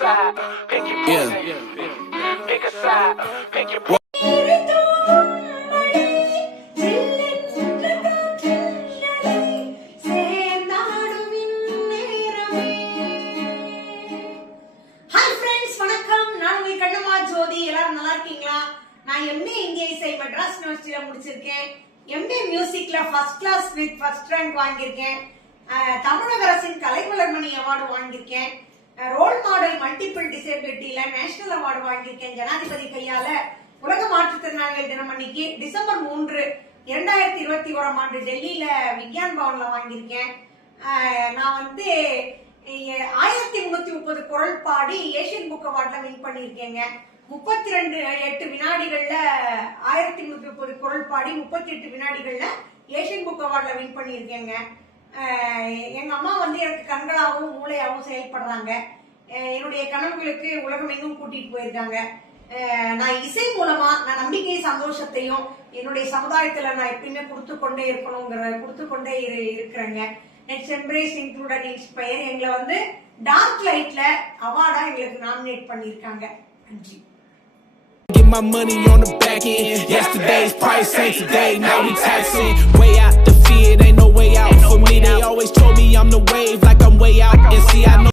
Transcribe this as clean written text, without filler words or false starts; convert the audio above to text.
side, pick your poison. Pick a side, pick your poison. நான் MA இந்திய இசை மெட்ராஸ் யூனிவர்சிட்டியில முடிச்சிருக்கேன். எம்ஏ மியூசிக்ல first class with first rank வாங்கியிருக்கேன். தமிழக அரசின் கலைமலர்மணி அவார்டு வாங்கியிருக்கேன். ரோல் மாடல் மல்டிபிள் டிசேபிலிட்டியில நேஷனல் அவார்டு வாங்கியிருக்கேன். ஜனாதிபதி கையால உலக மாற்றுத்திறனாளிகள் தினம் அன்னைக்கு டிசம்பர் 3, 2021 ஆண்டு டெல்லியில விக்யான் பவன்ல வாங்கியிருக்கேன். நான் 1330 குரல் பாடி ஏசியன் புக் அவார்ட்ல வின் பண்ணியிருக்கேங்க. 8 வினாடிகள்ல 1330 குரல் பாடி 38 வினாடிகள்ல ஏசியன் புக் அவார்ட்ல வின் பண்ணியிருக்கேங்க. எங்க அம்மா எனக்கு கண்களாகவும் மூளையாகவும் செயல்படுறாங்க. என்னுடைய கனவுகளுக்கு உலகம் எங்கும் கூட்டிட்டு போயிருக்காங்க. நான் இசை மூலமா நான் நம்பிக்கை சந்தோஷத்தையும் என்னுடைய சமுதாயத்துல நான் எப்பயுமே கொடுத்து கொண்டே இருக்கிறேங்க. நெக்ஸ்ட் எம்ப்ரேஸ் இன்க்ளூடட் இன்ஸ்பயர் எங்களை டார்க் லைட்ல அவார்டா எங்களுக்கு நாமினேட் பண்ணிருக்காங்க. நன்றி. Get my money on the back end. Yesterday's price ain't today. Now we taxing. Way out the fear, ain't no way out for me. They always told me I'm the wave, like I'm way out. And see, I know.